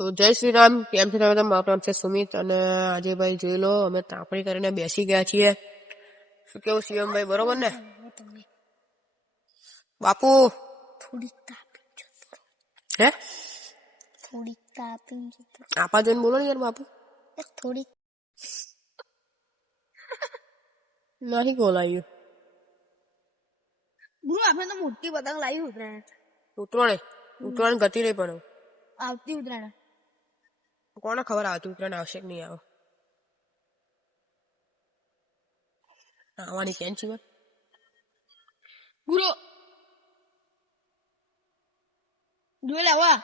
તો જય શ્રી રામ. કેમ છે તમે? મારું નામ છે સુમિત અને આજે ભાઈ જોઈ લો અમે તાપણી કરીને બેસી ગયા છીએ. શું કેવું શિવમભાઈ, બરોબર ને? બાપુ થોડીક તાપી જતો હે થોડીક તાપી જતો આપા જોઈને બોલો ને યાર બાપુ. થોડીક નહીં બોલાયું. ગુરુ આપણે તો મોટી પતંગ લાવી ઉતરાયણ ઉત્તરાયણ ગતિ નહીં પણ આવતી ઉતરાયણ કોને ખબર આવતી ઉત્તરાયણ આવશે કે નહીં આવે. આવવાની કેમ છે ગુરુ જોઈ લાવા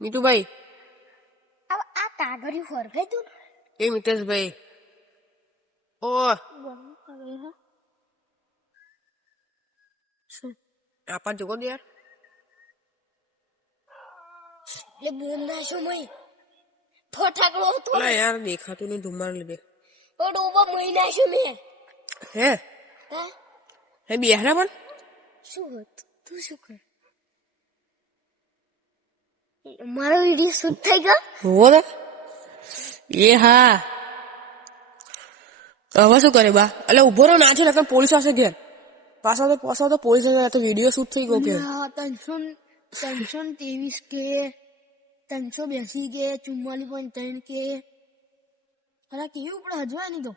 મીઠુભાઈ, આ કાગળિયું ફરવે તું એ મિતેશભાઈ, ઓ શું આપા જોકો દે યાર. એટલે બોલ ના શું મય ફટાકડો હતો અલા યાર દેખાતું નહીં ધુમાર લીધે. ઓ ડોબા મહિના શું મેં હે હા હે બેહરા પણ શું હતું તું શું કર મારો વિડીયો શૂટ થઈ ગયો હોવો ને એ હા. હવે શું કરે બા? એટલે ઉભો રહ્યો નાચે ને પોલીસ આવશે ઘેર. પાછા તો પોલીસ આવે તો વિડીયો શૂટ થઈ ગયો કે 323 કે 382 કે 44.3 કે અલા કેવું પડે હજવાય નહીં તો